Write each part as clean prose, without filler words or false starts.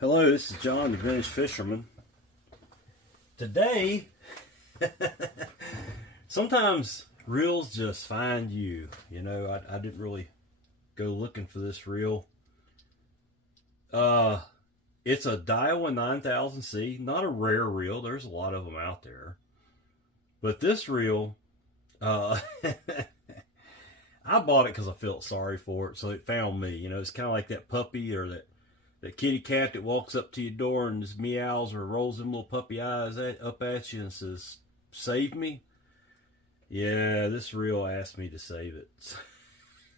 Hello, this is John, the Vintage Fisherman. Today, sometimes reels just find you. You know, I didn't really go looking for this reel. It's a Daiwa 9000C, not a rare reel. There's a lot of them out there. But this reel, I bought it because I felt sorry for it, so it found me. You know, it's kind of like that puppy or that kitty cat that walks up to your door and just meows or rolls them little puppy eyes up at you and says, "Save me." Yeah, this reel asked me to save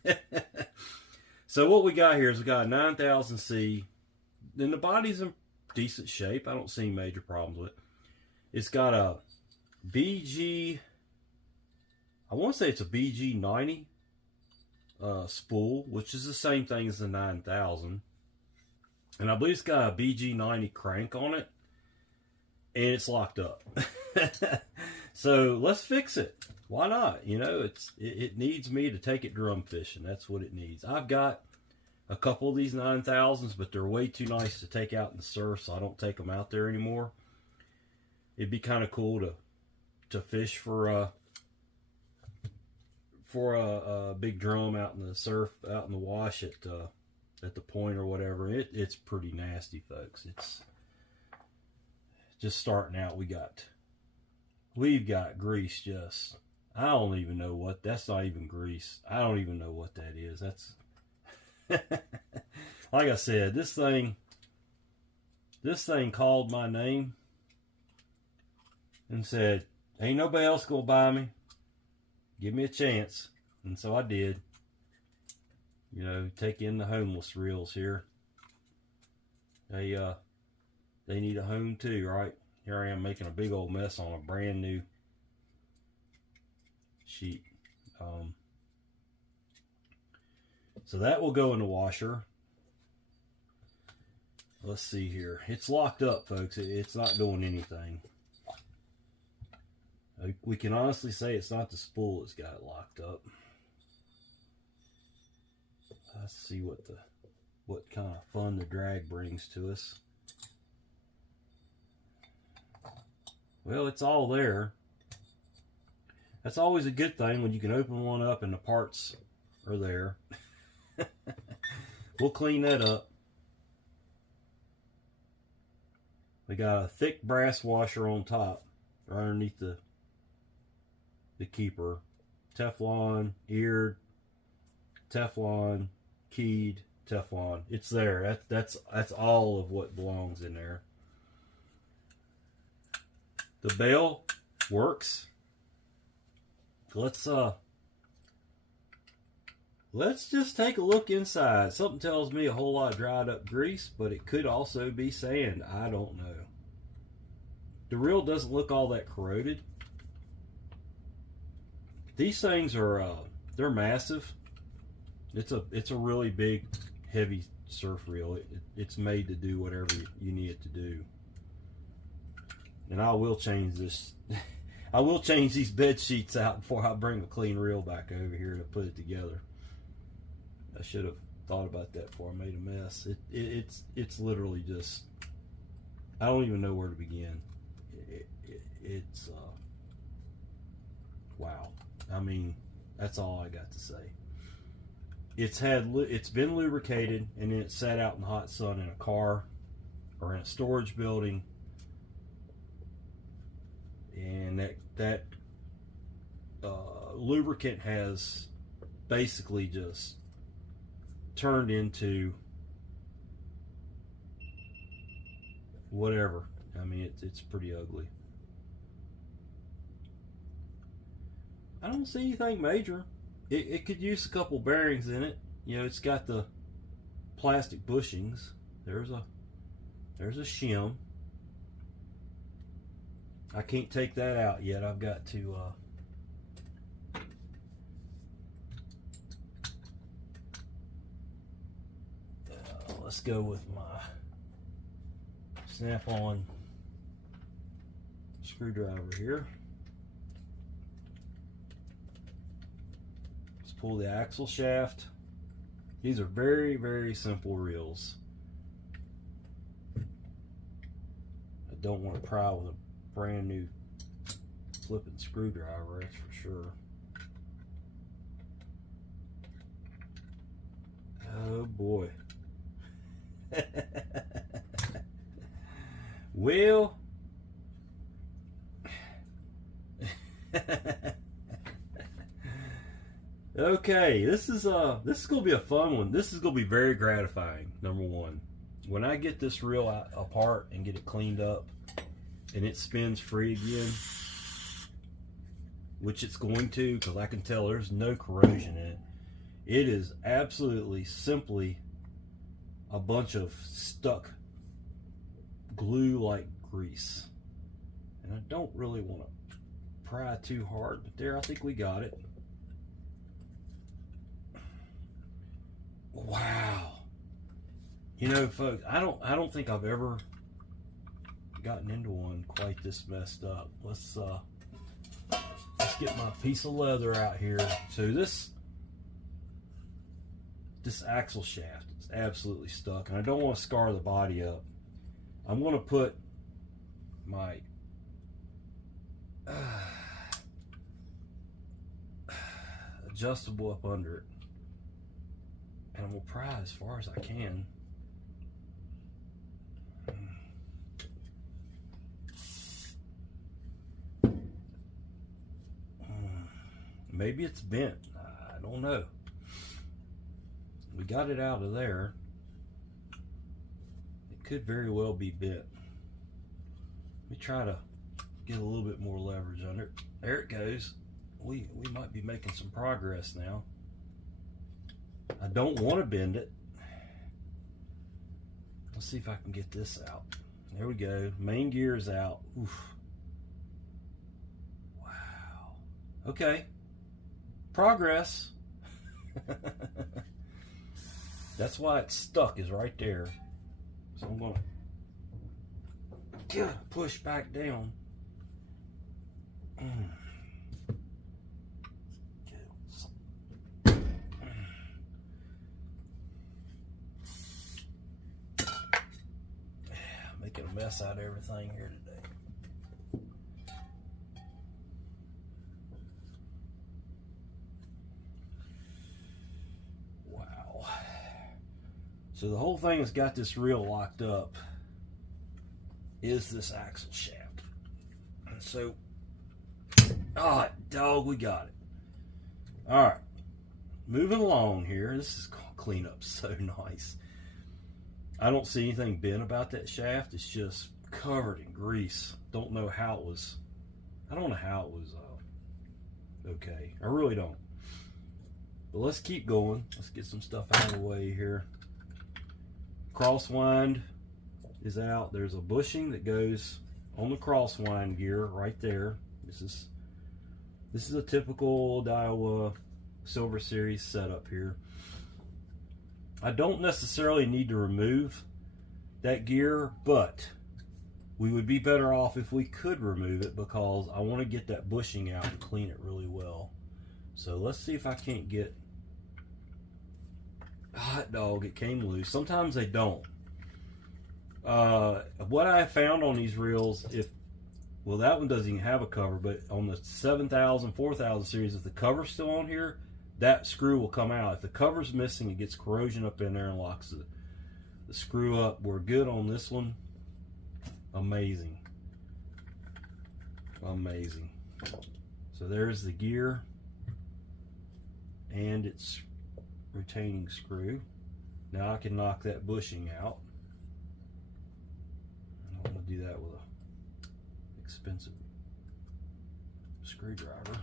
it. So what we got here is we got a 9000C. And the body's in decent shape. I don't see major problems with it. It's got a BG, I want to say it's a BG90 spool, which is the same thing as the 9000. And I believe it's got a BG90 crank on it. And it's locked up. So let's fix it. Why not? You know, it needs me to take it drum fishing. That's what it needs. I've got a couple of these 9000s, but they're way too nice to take out in the surf, so I don't take them out there anymore. It'd be kind of cool to fish for a big drum out in the surf, out in the wash at the point or whatever. It's pretty nasty, folks. It's just starting out. We've got grease. Just, I don't even know what that's not even grease. I don't even know what that is. That's like I said, this thing called my name and said, "Ain't nobody else gonna buy me. Give me a chance." And so I did. You know, take in the homeless reels here. They need a home too, right? Here I am making a big old mess on a brand new sheet. So that will go in the washer. Let's see here. It's locked up, folks. It's not doing anything. We can honestly say it's not the spool that's got it locked up. Let's see what kind of fun the drag brings to us. Well, it's all there. That's always a good thing when you can open one up and the parts are there. We'll clean that up. We got a thick brass washer on top, right underneath the keeper. Teflon, eared, Teflon, keyed, Teflon. It's there. That's all of what belongs in there. The bell works. Let's just take a look inside. Something tells me a whole lot of dried up grease, but it could also be sand. I don't know. The reel doesn't look all that corroded. These things are they're massive. It's a really big, heavy surf reel. It's made to do whatever you need it to do. And I will change this. I will change these bed sheets out before I bring a clean reel back over here to put it together. I should have thought about that before I made a mess. It's literally just, I don't even know where to begin. It's wow. I mean, that's all I got to say. It's been lubricated and then it's sat out in the hot sun in a car or in a storage building, and that lubricant has basically just turned into whatever. I mean, it's pretty ugly. I don't see anything major. It could use a couple bearings in it. You know, it's got the plastic bushings. There's a shim. I can't take that out yet. I've got to let's go with my snap-on screwdriver here. Let's pull the axle shaft. These are very, very simple reels. don't want to pry with a brand new flipping screwdriver, that's for sure. Oh boy. Well, okay, this is gonna be a fun one. This is gonna be very gratifying. Number one, when I get this reel apart and get it cleaned up, and it spins free again, which it's going to, because I can tell there's no corrosion in it. It is absolutely simply a bunch of stuck glue-like grease, and I don't really want to pry too hard, but there, I think we got it. Wow. You know, folks, I don't think I've ever gotten into one quite this messed up. Let's get my piece of leather out here. So this axle shaft is absolutely stuck, and I don't want to scar the body up. I'm going to put my adjustable up under it, and I'm going to pry as far as I can. Maybe it's bent. I don't know. We got it out of there. It could very well be bent. Let me try to get a little bit more leverage under it. There it goes. We might be making some progress now. I don't want to bend it. Let's see if I can get this out. There we go. Main gear is out. Oof. Wow. Okay. Progress. That's why it's stuck, is right there. So I'm going to push back down. Making a mess out of everything here today. So the whole thing that's got this reel locked up is this axle shaft. And so, dog, we got it. All right, moving along here. This is going to clean up so nice. I don't see anything bent about that shaft. It's just covered in grease. Don't know how it was. I don't know how it was okay. I really don't. But let's keep going. Let's get some stuff out of the way here. Crosswind is out. There's a bushing that goes on the crosswind gear right there. This is a typical Daiwa Silver Series setup here. I don't necessarily need to remove that gear, but we would be better off if we could remove it, because I want to get that bushing out and clean it really well. So let's see if I can't get... Hot dog, it came loose. Sometimes they don't. What I found on these reels, well, that one doesn't even have a cover, but on the 7000, 4000 series, if the cover's still on here, that screw will come out. If the cover's missing, it gets corrosion up in there and locks the screw up. We're good on this one. Amazing. Amazing. So there's the gear and its retaining screw. Now I can knock that bushing out. I want to do that with a expensive screwdriver.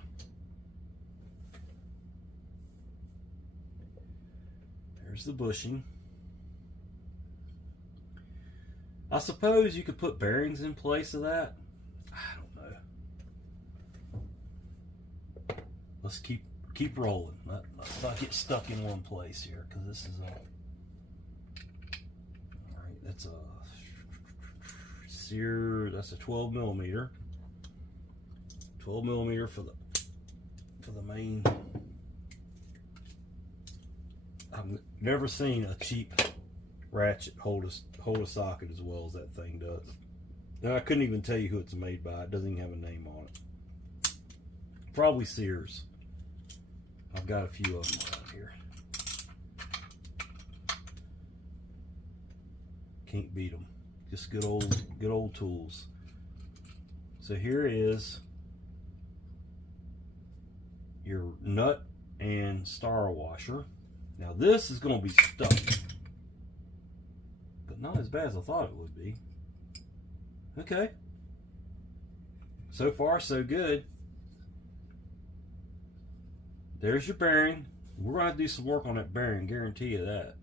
There's the bushing. I suppose you could put bearings in place of that. I don't know. Let's keep rolling. Let's not get stuck in one place here, because this is all right. That's a sear. That's a 12 millimeter. 12 millimeter for the main. I've never seen a cheap ratchet hold a socket as well as that thing does. Now, I couldn't even tell you who it's made by. It doesn't even have a name on it. Probably Sears. I've got a few of them around here. Can't beat them. Just good old tools. So here is your nut and star washer. Now this is going to be stuck, but not as bad as I thought it would be. Okay. So far, so good. There's your bearing. We're going to have to do some work on that bearing, guarantee you that.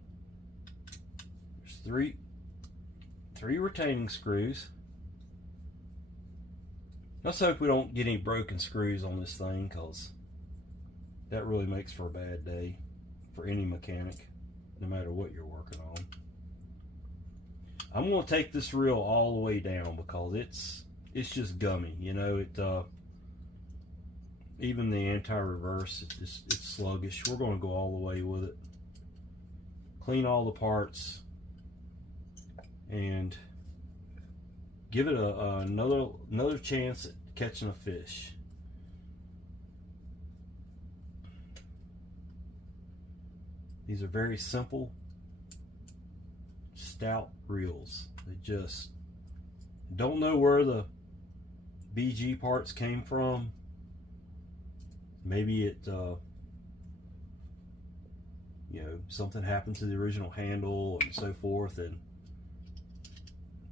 There's three retaining screws. Let's hope we don't get any broken screws on this thing, because that really makes for a bad day for any mechanic, no matter what you're working on. I'm going to take this reel all the way down because it's just gummy. You know, even the anti-reverse, it's sluggish. We're going to go all the way with it. Clean all the parts and give it another chance at catching a fish. These are very simple, stout reels. They just don't know where the BG parts came from. Maybe it, you know, something happened to the original handle and so forth, and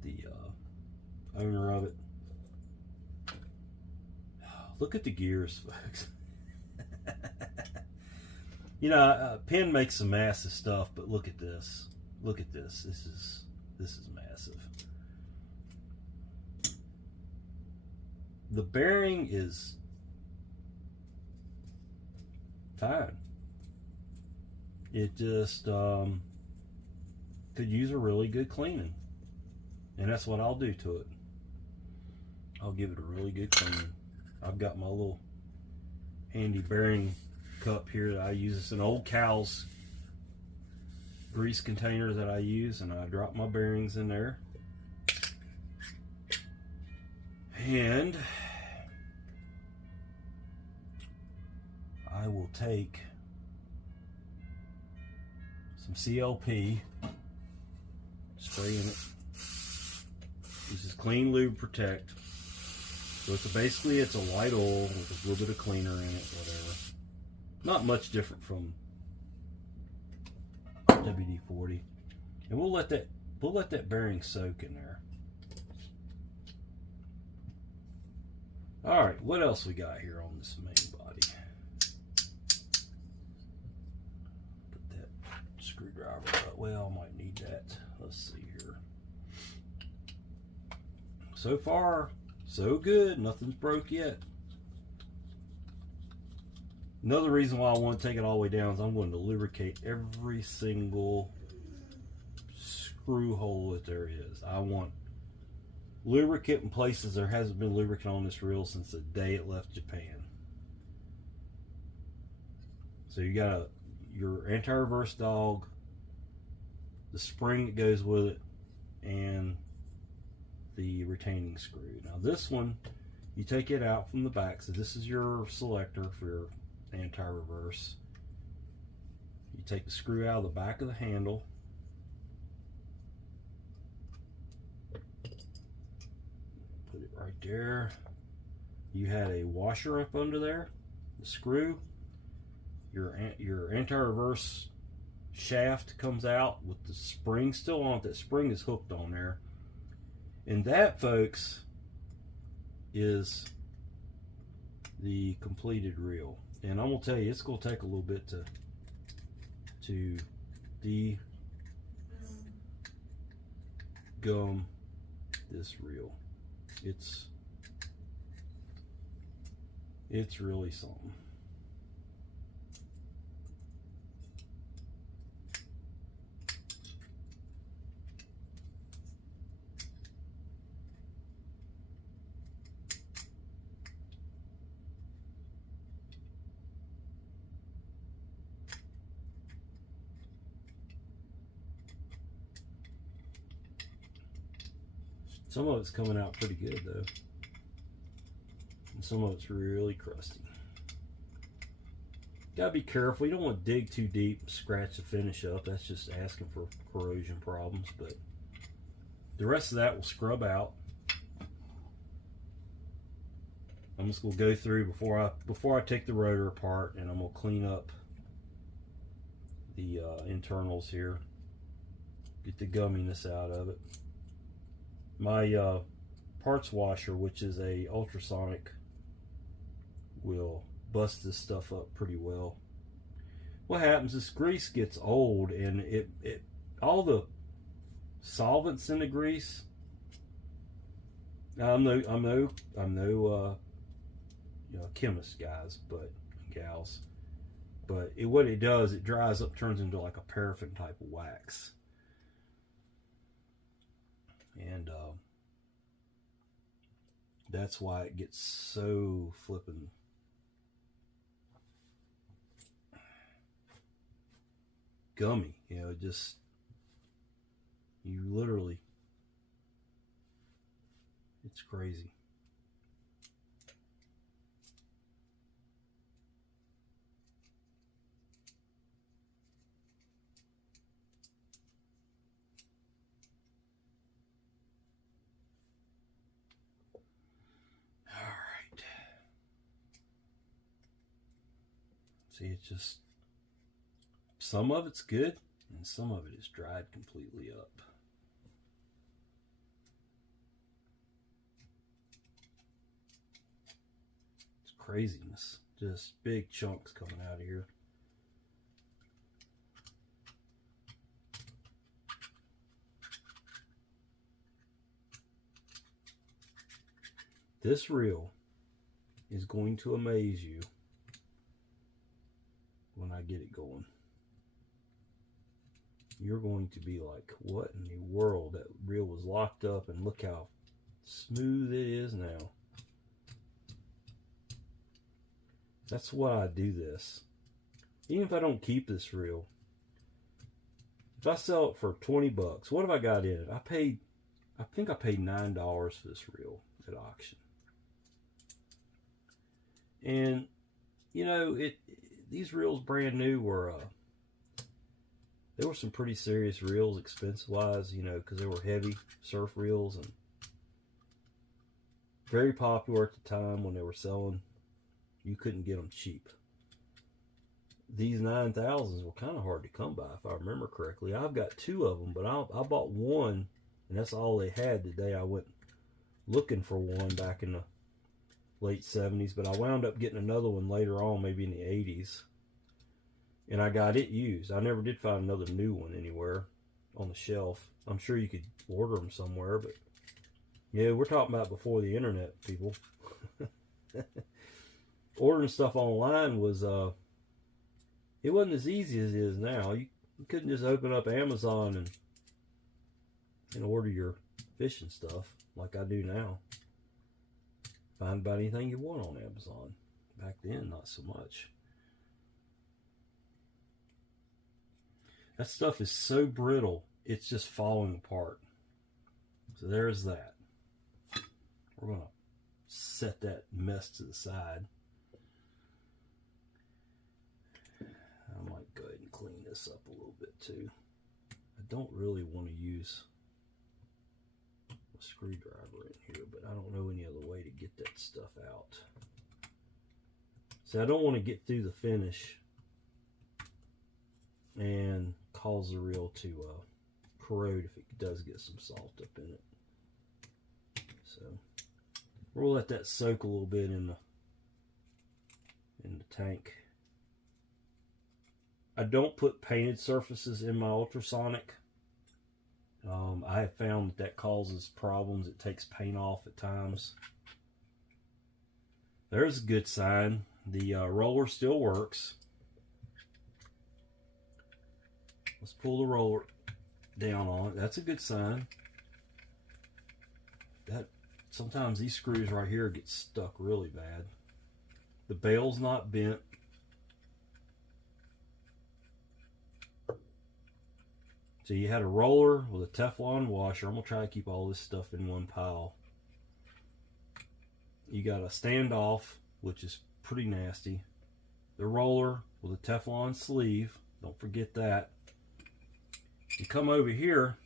the owner of it. Look at the gears, folks. You know, Penn makes some massive stuff, but look at this. Look at this. This is massive. The bearing is fine. It just could use a really good cleaning, and that's what I'll do to it. I'll give it a really good cleaning. I've got my little handy bearing cup here that I use. It's an old Cow's grease container that I use, and I drop my bearings in there. And I will take some CLP, spray in it. This is Clean Lube Protect. So basically it's a white oil with a little bit of cleaner in it, whatever. Not much different from WD-40. And we'll let that bearing soak in there. Alright, what else we got here on this main body? Put that screwdriver up. Well, I might need that. Let's see here. So far, so good. Nothing's broke yet. Another reason why I want to take it all the way down is I'm going to lubricate every single screw hole that there is. I want lubricant in places there hasn't been lubricant on this reel since the day it left Japan. So you got your anti-reverse dog, the spring that goes with it, and the retaining screw. Now this one, you take it out from the back. So this is your selector for your anti-reverse. You take the screw out of the back of the handle. Put it right there. You had a washer up under there, the screw. Your anti-reverse shaft comes out with the spring still on it. That spring is hooked on there. And that, folks, is the completed reel. And I'm going to tell you, it's going to take a little bit to de-gum this reel. It's really something. Some of it's coming out pretty good though. And some of it's really crusty. Gotta be careful. You don't want to dig too deep and scratch the finish up. That's just asking for corrosion problems. But the rest of that will scrub out. I'm just gonna go through before I take the rotor apart, and I'm gonna clean up the internals here. Get the gumminess out of it. My parts washer, which is a ultrasonic, will bust this stuff up pretty well. What happens is grease gets old, and it all the solvents in the grease. Now, I'm no chemist, guys, but gals. But what it does, it dries up, turns into like a paraffin type of wax, and that's why it gets so flippin' gummy. You know, just, you literally, it's crazy. All right. See, it's just, some of it's good, and some of it is dried completely up. It's craziness. Just big chunks coming out of here. This reel is going to amaze you when I get it going. You're going to be like, what in the world? That reel was locked up, and look how smooth it is now. That's why I do this. Even if I don't keep this reel, if I sell it for 20 bucks, what have I got in it? I think I paid $9 for this reel at auction. And you know, these reels brand new were there were some pretty serious reels, expense wise, you know, because they were heavy surf reels and very popular at the time when they were selling. You couldn't get them cheap. These 9000s were kind of hard to come by, if I remember correctly. I've got two of them, but I bought one, and that's all they had the day I went looking for one back in the late 70s. But I wound up getting another one later on, maybe in the 80s. And I got it used. I never did find another new one anywhere on the shelf. I'm sure you could order them somewhere, but yeah, we're talking about before the internet, people. Ordering stuff online was, it wasn't as easy as it is now. You couldn't just open up Amazon and order your fishing stuff like I do now. Find about anything you want on Amazon. Back then, not so much. That stuff is so brittle, it's just falling apart. So there's that. We're going to set that mess to the side. I might go ahead and clean this up a little bit too. I don't really want to use a screwdriver in here, but I don't know any other way to get that stuff out. So I don't want to get through the finish and cause the reel to corrode if it does get some salt up in it. So we'll let that soak a little bit in the tank. I don't put painted surfaces in my ultrasonic. I have found that causes problems. It takes paint off at times. There's a good sign. The roller still works. Let's pull the roller down on it. That's a good sign. That sometimes these screws right here get stuck really bad. The bail's not bent. So you had a roller with a Teflon washer. I'm going to try to keep all this stuff in one pile. You got a standoff, which is pretty nasty. The roller with a Teflon sleeve. Don't forget that. You come over here.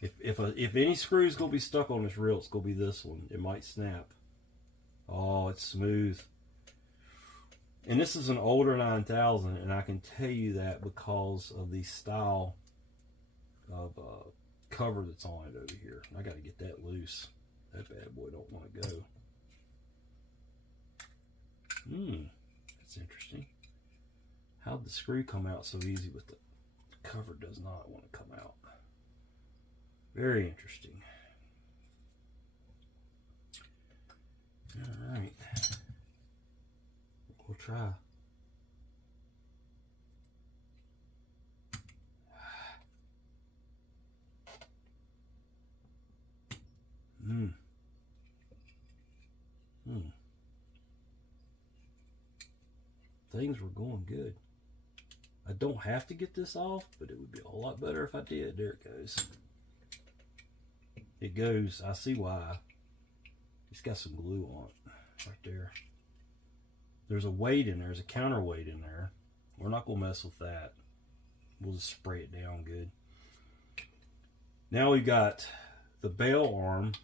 If any screw is going to be stuck on this reel, it's going to be this one. It might snap. Oh, it's smooth. And this is an older 9000, and I can tell you that because of the style of cover that's on it over here. I got to get that loose. That bad boy don't want to go. That's interesting. How'd the screw come out so easy, but the cover does not want to come out? Very interesting. All right. We'll try. Things were going good. I don't have to get this off, but it would be a whole lot better if I did. There it goes. It goes. I see why. It's got some glue on it right there. There's a weight in there. There's a counterweight in there. We're not going to mess with that. We'll just spray it down good. Now we've got the bail arm.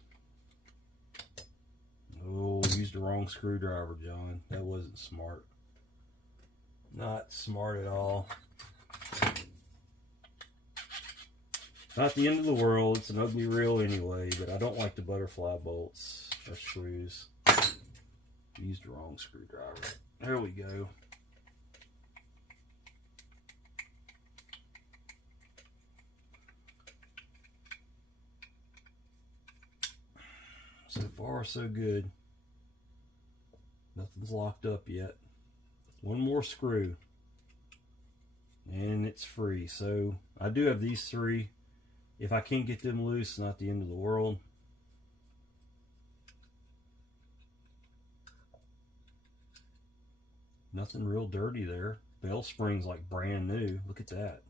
Oh, used the wrong screwdriver, John. That wasn't smart. Not smart at all. Not the end of the world. It's an ugly reel anyway, but I don't like the butterfly bolts or screws. Used the wrong screwdriver. There we go. So far, so good. Nothing's locked up yet. One more screw and it's free. So I do have these three. If I can't get them loose, it's not the end of the world. Nothing real dirty there. Bell spring's like brand new. Look at that.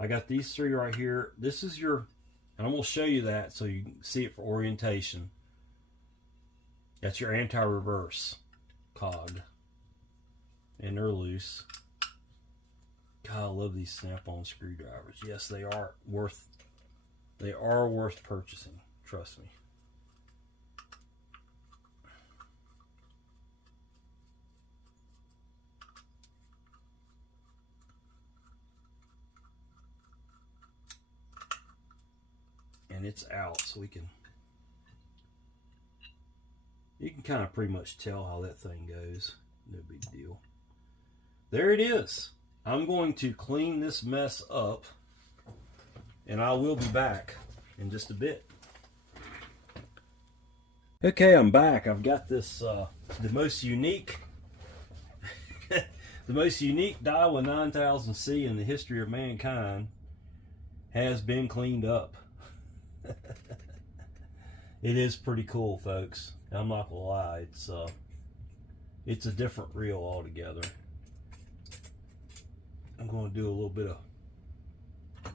I got these three right here. This is your, and I'm going to show you that so you can see it for orientation. That's your anti-reverse cog. And they're loose. God, I love these snap-on screwdrivers. Yes, they are worth purchasing. Trust me. And it's out, so you can kind of pretty much tell how that thing goes. No big deal. There it is. I'm going to clean this mess up, and I will be back in just a bit. Okay, I'm back. I've got this the most unique the most unique Daiwa 9000C in the history of mankind has been cleaned up. It is pretty cool, folks. I'm not gonna lie, it's a different reel altogether. I'm going to do a little bit of, I've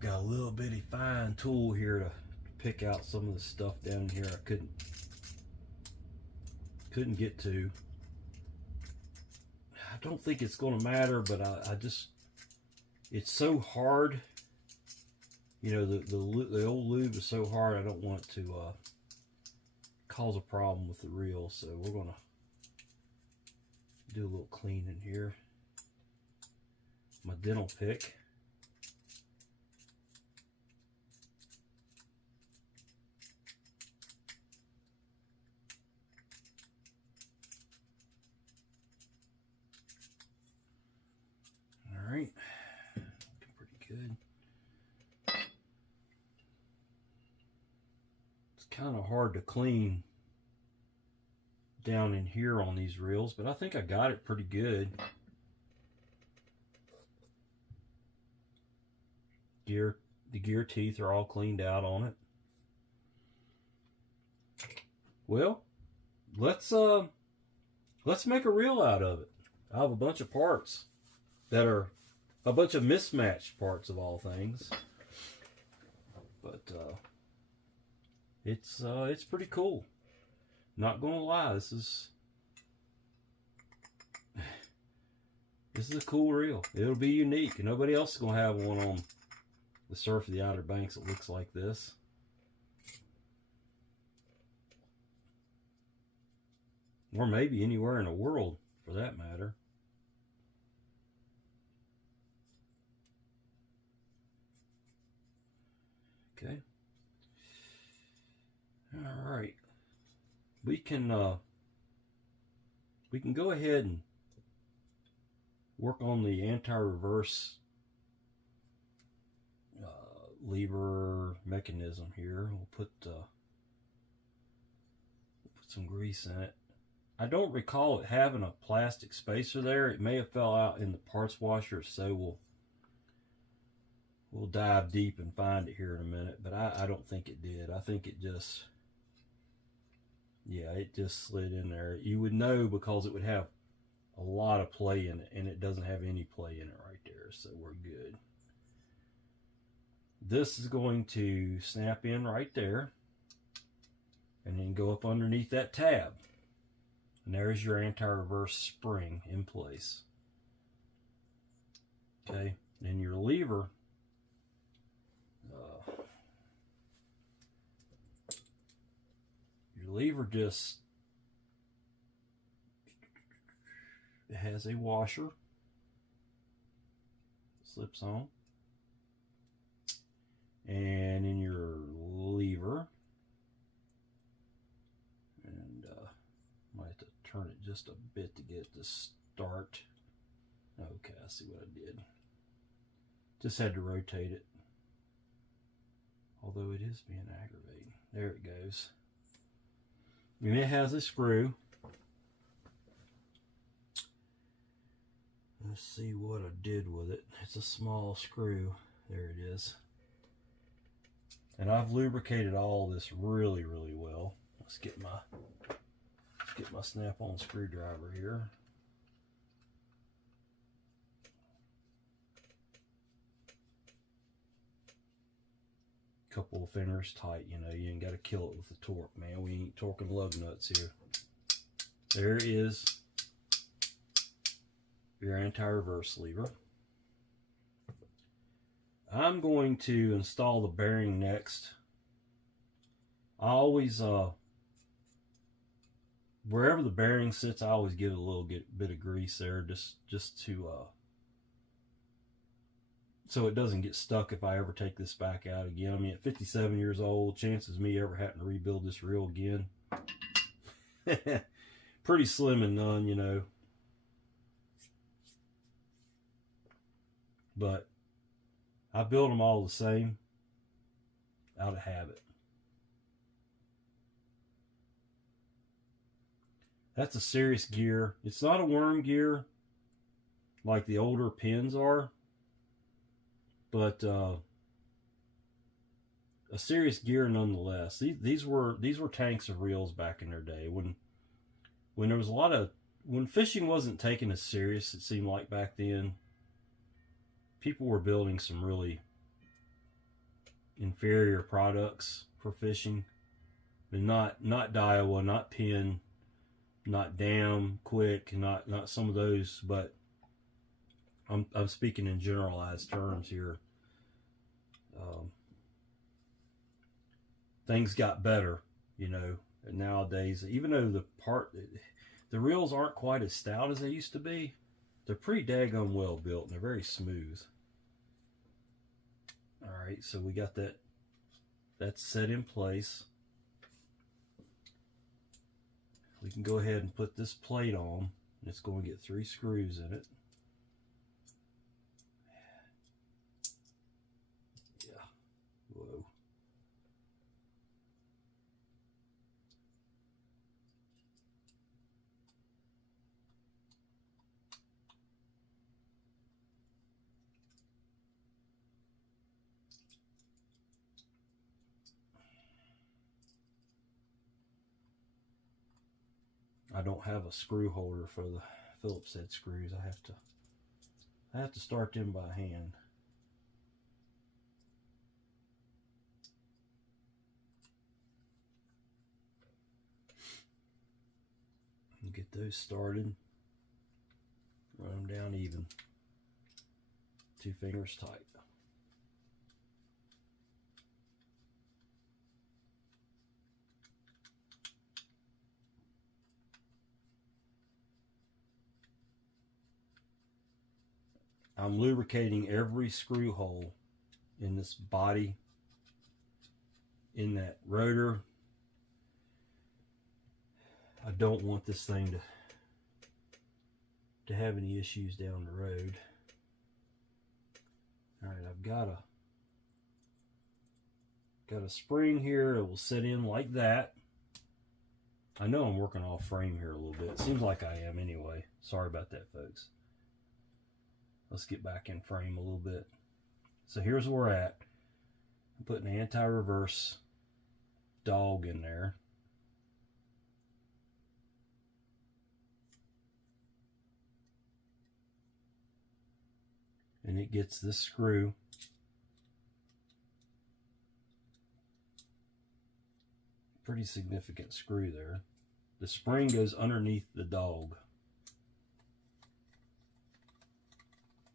got a little bitty fine tool here to pick out some of the stuff down here I couldn't get to. I don't think it's going to matter, but I just, it's so hard. You know, the old lube is so hard, I don't want to cause a problem with the reel, so we're going to do a little cleaning here. My dental pick. All right, looking pretty good. It's kind of hard to clean down in here on these reels, but I think I got it pretty good. The gear teeth are all cleaned out on it. Well, let's make a reel out of it. I have a bunch of parts that are a bunch of mismatched parts of all things. But it's pretty cool. Not gonna lie, this is a cool reel. It'll be unique, and nobody else is gonna have one on the surf of the Outer Banks that looks like this. Or maybe anywhere in the world, for that matter. Okay. All right. We can go ahead and work on the anti-reverse lever mechanism here. We'll put some grease in it. I don't recall it having a plastic spacer there. It may have fell out in the parts washer, so we'll dive deep and find it here in a minute. But I don't think it did. I think it just, yeah, it just slid in there. You would know because it would have a lot of play in it, and it doesn't have any play in it right there, so we're good. This is going to snap in right there and then go up underneath that tab. And there's your anti-reverse spring in place. Okay, and your lever, just, it has a washer, slips on, and in your lever, and might have to turn it just a bit to get it to start. Okay, I see what I did. Just had to rotate it, although it is being aggravating. There it goes. And it has a screw. Let's see what I did with it. It's a small screw. There it is. And I've lubricated all this really, really well. Let's get my snap-on screwdriver here. Couple of fingers tight, you know, you ain't got to kill it with the torque, man. We ain't torquing lug nuts here. There is your anti-reverse lever. I'm going to install the bearing next. I always, wherever the bearing sits, I always give it a little bit of grease there, just to, so it doesn't get stuck if I ever take this back out again. I mean, at 57 years old, chances of me ever having to rebuild this reel again, pretty slim and none, you know. But I build them all the same out of habit. That's a serious gear. It's not a worm gear like the older pins are, but a serious gear nonetheless. These were tanks of reels back in their day when there was a lot of, when fishing wasn't taken as serious, it seemed like back then. People were building some really inferior products for fishing, and not Daiwa, not Penn, not Dam, Quick, not some of those, but I'm speaking in generalized terms here. Things got better, you know, and nowadays, even though the reels aren't quite as stout as they used to be, they're pretty daggone well built and they're very smooth. All right, so we got that's set in place. We can go ahead and put this plate on. It's going to get 3 screws in it. Yeah. Whoa. I don't have a screw holder for the Phillips head screws. I have to I have to start them by hand. And get those started. Run them down even. 2 fingers tight. I'm lubricating every screw hole in this body, in that rotor. I don't want this thing to have any issues down the road. All right, I've got a spring here that will sit in like that. I know I'm working off frame here a little bit. It seems like I am anyway. Sorry about that, folks. Let's get back in frame a little bit. So here's where we're at. I'm putting an anti-reverse dog in there. And it gets this screw pretty significant screw there. The spring goes underneath the dog,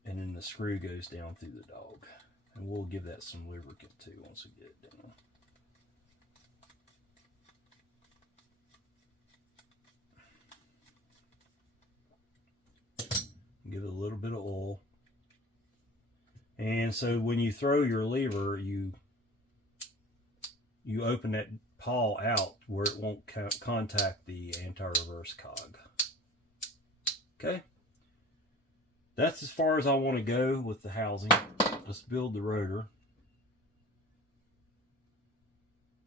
and then the screw goes down through the dog, and we'll give that some lubricant too once we get it down. Give it a little bit of oil. And so when you throw your lever, you open that pawl out where it won't contact the anti-reverse cog. Okay, that's as far as I want to go with the housing. Let's build the rotor.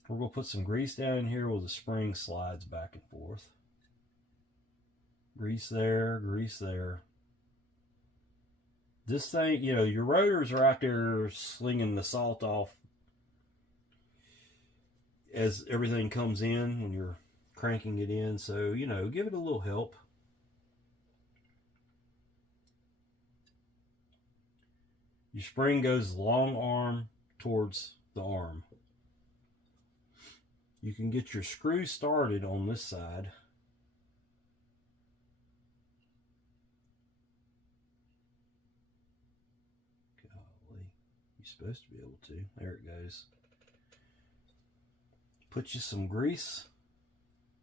We're going to put some grease down in here where the spring slides back and forth. Grease there, grease there. This thing, you know, your rotors are out there slinging the salt off as everything comes in when you're cranking it in. So, you know, give it a little help. Your spring goes long arm towards the arm. You can get your screw started on this side. Golly, you're supposed to be able to. There it goes. Put you some grease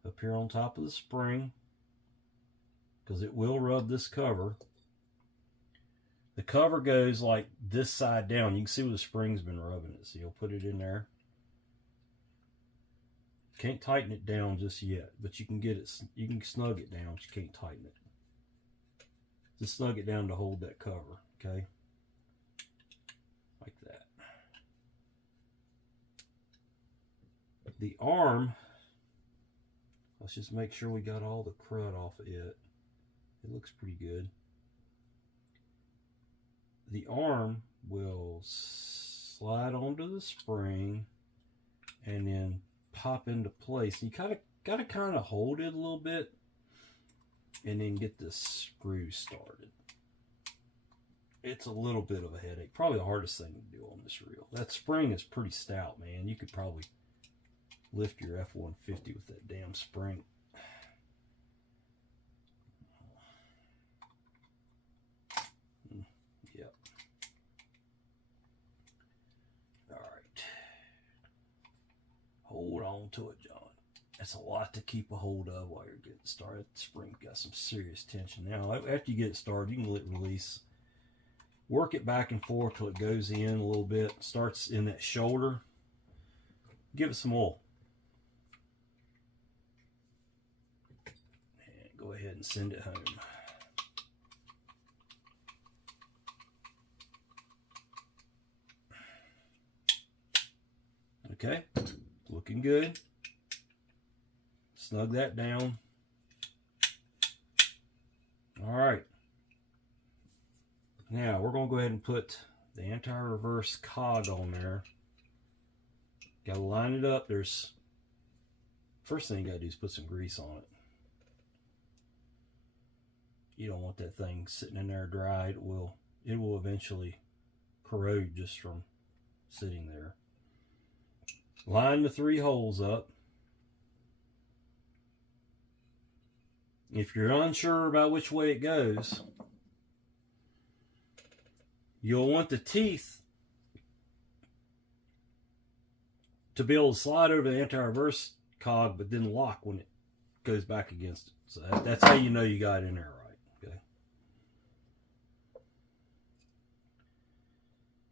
up here on top of the spring, because it will rub this cover. The cover goes like this side down. You can see where the spring's been rubbing it. So you'll put it in there. Can't tighten it down just yet, but you can get it. You can snug it down, but you can't tighten it. Just snug it down to hold that cover, okay? Like that. The arm, let's just make sure we got all the crud off of it. It looks pretty good. The arm will slide onto the spring and then pop into place. You gotta kind of hold it a little bit and then get the screw started. It's a little bit of a headache. Probably the hardest thing to do on this reel. That spring is pretty stout, man. You could probably lift your F-150 with that damn spring. Yep. All right. Hold on to it, John. That's a lot to keep a hold of while you're getting started. The spring's got some serious tension. Now, after you get it started, you can let it release. Work it back and forth till it goes in a little bit. Starts in that shoulder. Give it some oil. And go ahead and send it home. Okay, looking good. Snug that down. All right. Now we're going to go ahead and put the anti-reverse cog on there. Got to line it up. First thing you got to do is put some grease on it. You don't want that thing sitting in there dry. it will eventually corrode just from sitting there. Line the 3 holes up. If you're unsure about which way it goes, you'll want the teeth to be able to slide over the anti-reverse cog, but then lock when it goes back against it. So that's how you know you got it in there right. Okay.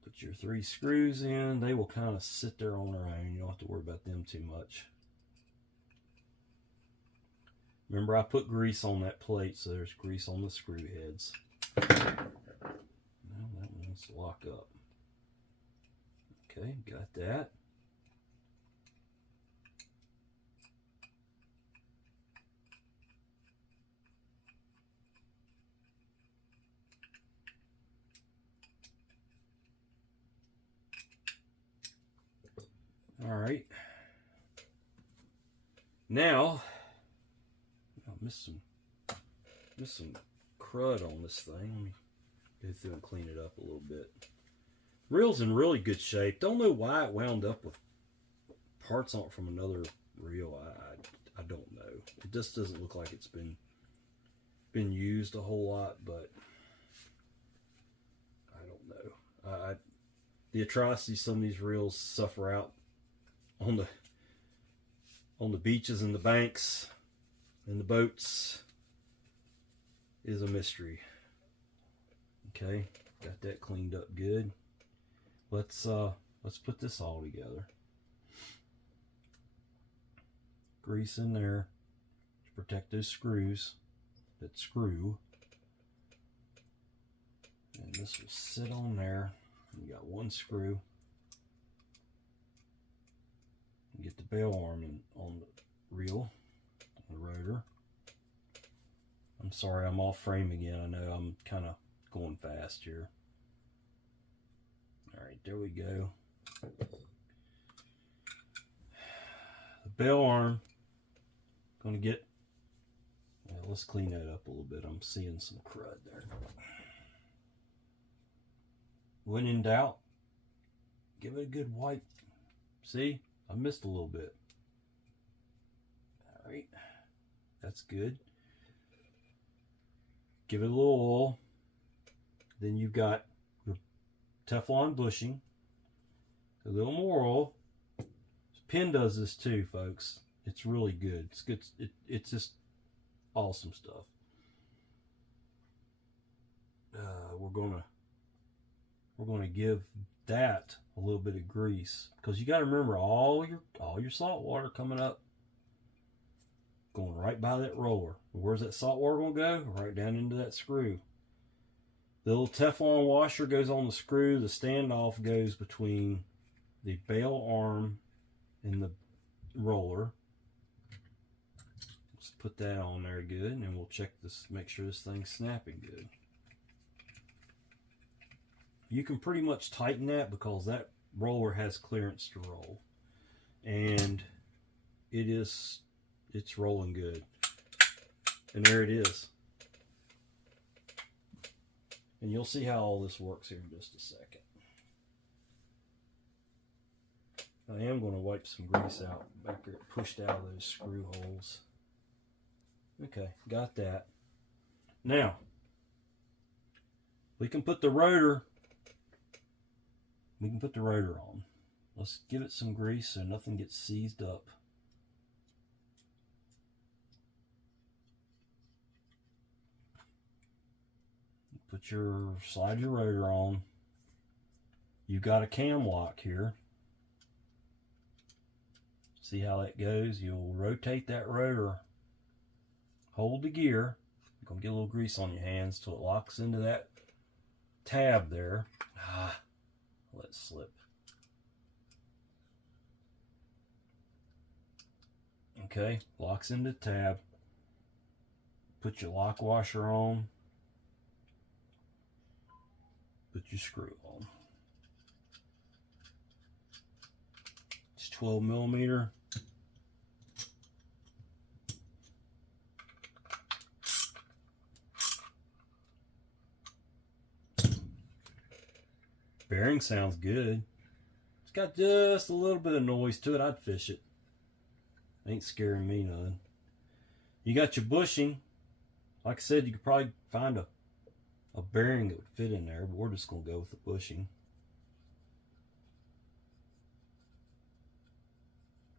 Put your 3 screws in. They will kind of sit there on their own. You don't have to worry about them too much. Remember, I put grease on that plate, so there's grease on the screw heads. Now that one's lock up. Okay, got that. All right. Now, I missed some crud on this thing. Let me go through and clean it up a little bit. Reel's in really good shape. Don't know why it wound up with parts on it from another reel. I don't know. It just doesn't look like it's been used a whole lot, but I don't know. The atrocities some of these reels suffer out on the beaches and the banks and the boats is a mystery. Okay, got that cleaned up good. Let's put this all together. Grease in there to protect those screws that screw. And this will sit on there. You got 1 screw. You get the bail arm on the reel, on the rotor. I'm sorry, I'm off frame again. I know I'm kind of going fast here. All right, there we go. The bail arm, going to get, well, let's clean that up a little bit. I'm seeing some crud there. When in doubt, give it a good wipe. See, I missed a little bit. All right, that's good. Give it a little oil. Then you've got your Teflon bushing. A little more oil. Penn does this too, folks. It's really good. It's good. It's just awesome stuff. We're gonna give that a little bit of grease, because you got to remember all your salt water coming up, going right by that roller. Where's that salt water gonna go? Right down into that screw. The little Teflon washer goes on the screw. The standoff goes between the bail arm and the roller. Let's put that on there good, and then we'll check this, make sure this thing's snapping good. You can pretty much tighten that because that roller has clearance to roll, and it's rolling good. And there it is. And you'll see how all this works here in just a second. I am going to wipe some grease out back there. It pushed out of those screw holes. Okay, got that. Now, we can put the rotor on. Let's give it some grease so nothing gets seized up. Slide your rotor on. You've got a cam lock here. See how that goes? You'll rotate that rotor. Hold the gear. You're going to get a little grease on your hands till it locks into that tab there. Let it slip. Okay, locks into the tab. Put your lock washer on. Put your screw on. It's 12 millimeter. bearing sounds good. It's got just a little bit of noise to it. I'd fish it. Ain't scaring me none. You got your bushing. Like I said, you could probably find a bearing that would fit in there, but we're just going to go with the bushing.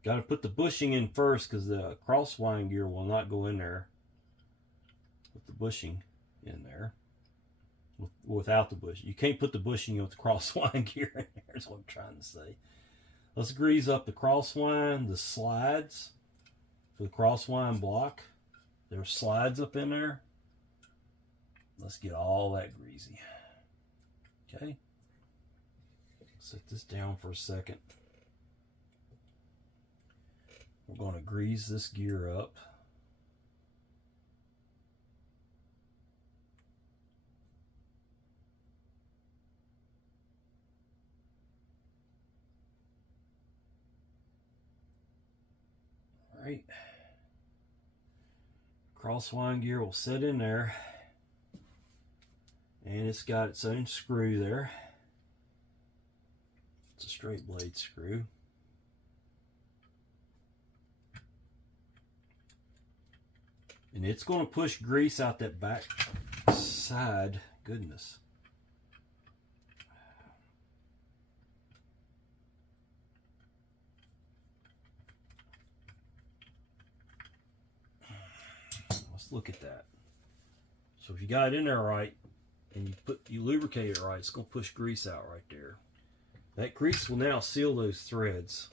Got to put the bushing in first because the crosswind gear will not go in there with the bushing in there. Without the bush. You can't put the bushing with the crosswind gear in there, is what I'm trying to say. Let's grease up the crosswind, the slides for the crosswind block. There's slides up in there. Let's get all that greasy. Okay. Set this down for a second. We're going to grease this gear up. Right. Crosswind gear will sit in there, and it's got its own screw there. It's a straight blade screw. And it's going to push grease out that back side. Goodness. Let's look at that. So if you got it in there right and you lubricate it right, it's going to push grease out right there. That grease will now seal those threads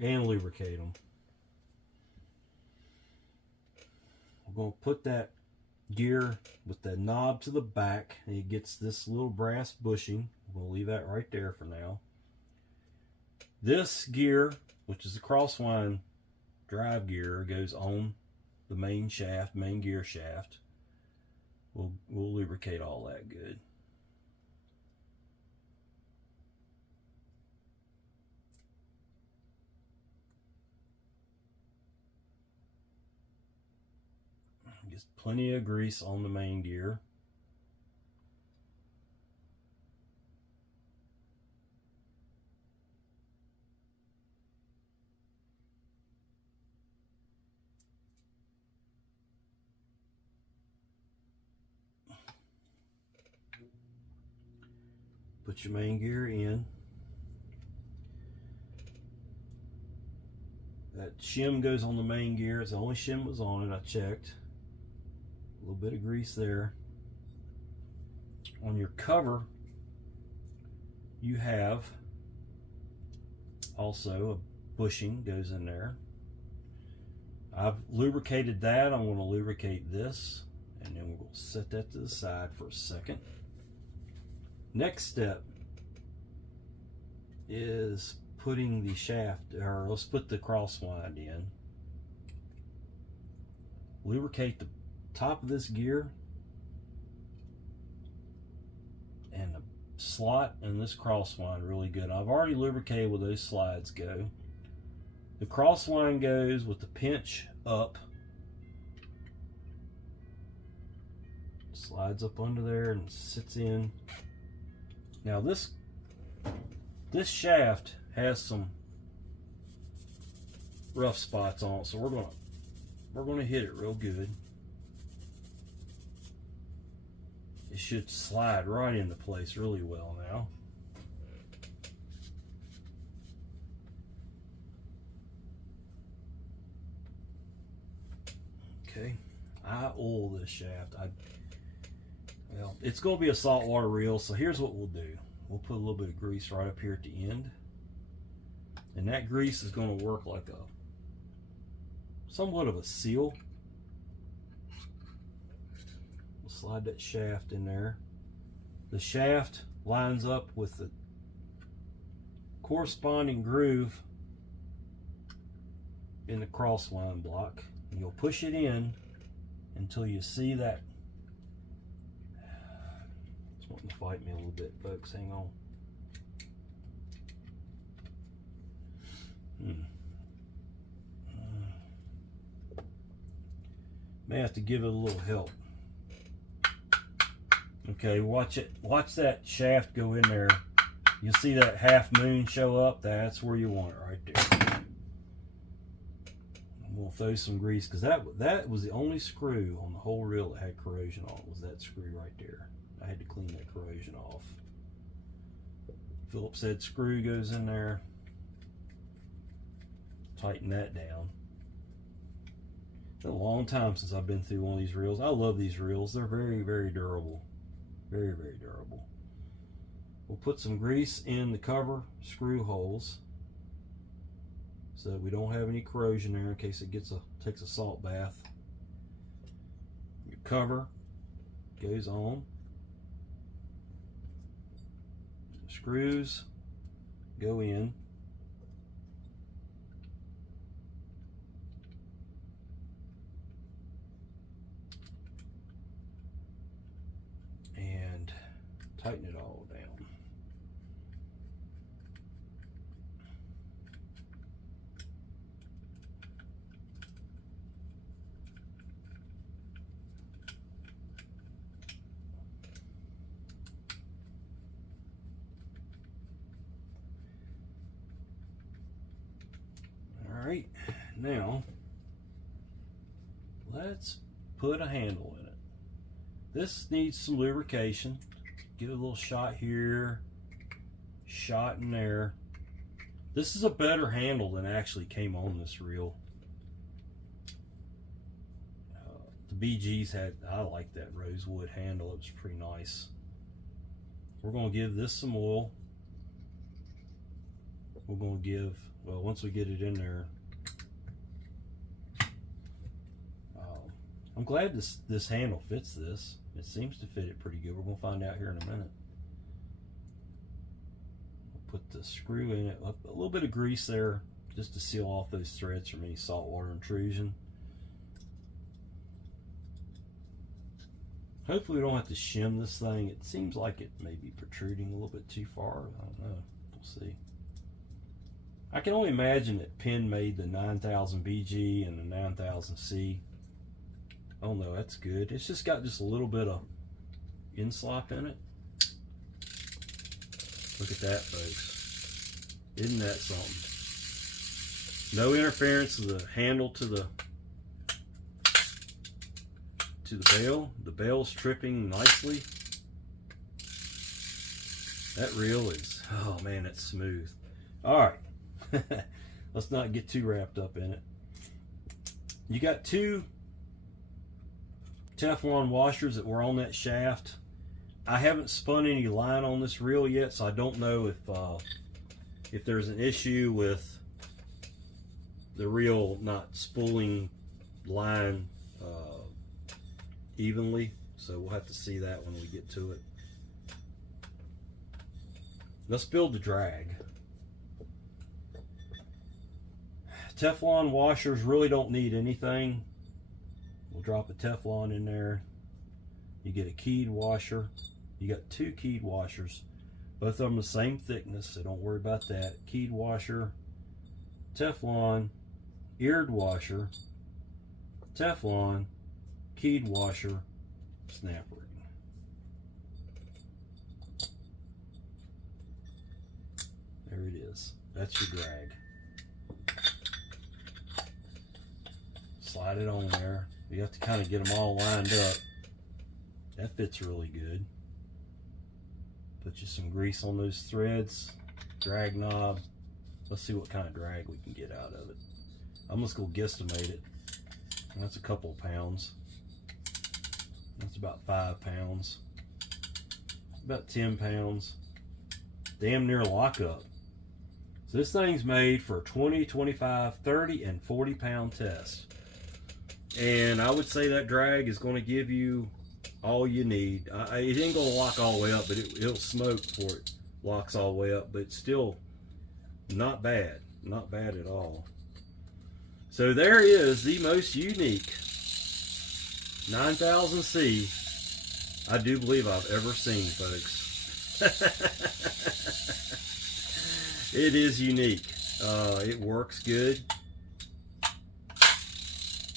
and lubricate them. We're going to put that gear with the knob to the back, and it gets this little brass bushing. We'll leave that right there for now. This gear, which is the crosswind drive gear, goes on the main shaft, main gear shaft. We'll lubricate all that good. Just plenty of grease on the main gear. Put your main gear in. That shim goes on the main gear. It's the only shim that was on it. I checked. A little bit of grease there. On your cover, you have also a bushing goes in there. I've lubricated that. I'm going to lubricate this, and then we'll set that to the side for a second. Next step is putting the shaft, or let's put the crosswind in. Lubricate the top of this gear and the slot and this crosswind really good. I've already lubricated where those slides go. The crosswind goes with the pinch up, slides up under there and sits in. Now this shaft has some rough spots on it, so we're gonna hit it real good. It should slide right into place really well now. Okay, I oil this shaft. Well, it's going to be a saltwater reel, so here's what we'll do. We'll put a little bit of grease right up here at the end, and that grease is going to work like somewhat of a seal. We'll slide that shaft in there. The shaft lines up with the corresponding groove in the crosswind block. And you'll push it in until you see that. It's wanting to fight me a little bit, folks. Hang on. May have to give it a little help. Okay, watch it. Watch that shaft go in there. You'll see that half moon show up. That's where you want it, right there. We'll throw some grease, because that was the only screw on the whole reel that had corrosion on it, was that screw right there. I had to clean that corrosion off. Phillips head screw goes in there. Tighten that down. It's been a long time since I've been through one of these reels. I love these reels. They're very, very durable. Very, very durable. We'll put some grease in the cover screw holes so that we don't have any corrosion there in case it takes a salt bath. Your cover goes on. The screws go in. And tighten it all down. Alright, now let's put a handle in it. This needs some lubrication. Give it a little shot here, shot in there. This is a better handle than actually came on this reel. The BGs I like that rosewood handle. It was pretty nice. We're going to give this some oil. We're going to give, well, once we get it in there, I'm glad this handle fits this. It seems to fit it pretty good. We're going to find out here in a minute. We'll put the screw in it. A little bit of grease there just to seal off those threads from any saltwater intrusion. Hopefully we don't have to shim this thing. It seems like it may be protruding a little bit too far. I don't know. We'll see. I can only imagine that Penn made the 9000 BG and the 9000C. Oh no, that's good. It's just got just a little bit of inslop in it. Look at that, folks. Isn't that something? No interference of the handle to the bail. The bail's tripping nicely. That reel is, oh man, it's smooth. All right, let's not get too wrapped up in it. You got two Teflon washers that were on that shaft. I haven't spun any line on this reel yet, so I don't know if there's an issue with the reel not spooling line evenly. So we'll have to see that when we get to it. Let's build the drag. Teflon washers really don't need anything. We'll drop a Teflon in there. You get a keyed washer. You got two keyed washers. Both of them the same thickness, so don't worry about that. Keyed washer, Teflon, eared washer, Teflon, keyed washer, snap ring. There it is. That's your drag. Slide it on there. You have to kind of get them all lined up. That fits really good. Put you some grease on those threads. Drag knob. Let's see what kind of drag we can get out of it. I'm just going to guesstimate it. That's a couple of pounds. That's about 5 pounds. About 10 pounds. Damn near lockup. So this thing's made for 20, 25, 30, and 40 pound tests. And I would say that drag is going to give you all you need. It ain't going to lock all the way up, but it'll smoke before it locks all the way up. But it's still not bad. Not bad at all. So there is the most unique 9000C I do believe I've ever seen, folks. It is unique. It works good.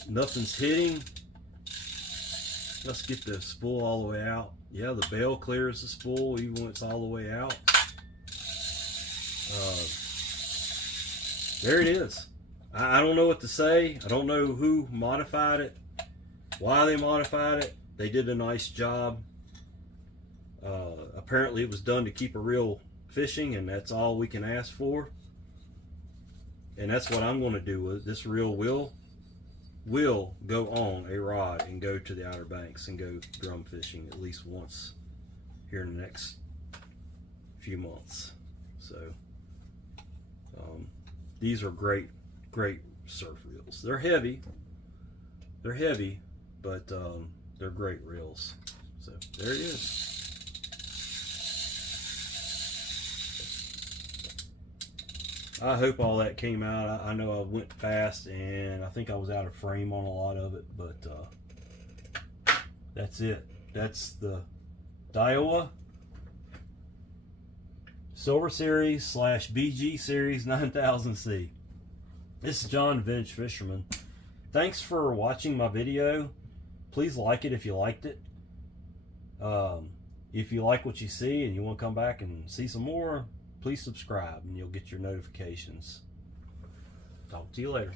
Nothing's hitting. Let's get the spool all the way out. Yeah, the bell clears the spool even when it's all the way out. There it is. I don't know what to say. I don't know who modified it, why they modified it. They did a nice job. Apparently it was done to keep a reel fishing, and that's all we can ask for. And that's what I'm going to do with this reel. Will go on a rod and go to the Outer Banks and go drum fishing at least once here in the next few months. So these are great surf reels. They're heavy, but they're great reels. So there it is. I hope all that came out. I know I went fast, and I think I was out of frame on a lot of it, but that's it. That's the Daiwa Silver Series / BG Series 9000C. This is John Vintage Fisherman. Thanks for watching my video. Please like it if you liked it. If you like what you see and you want to come back and see some more, please subscribe and you'll get your notifications. Talk to you later.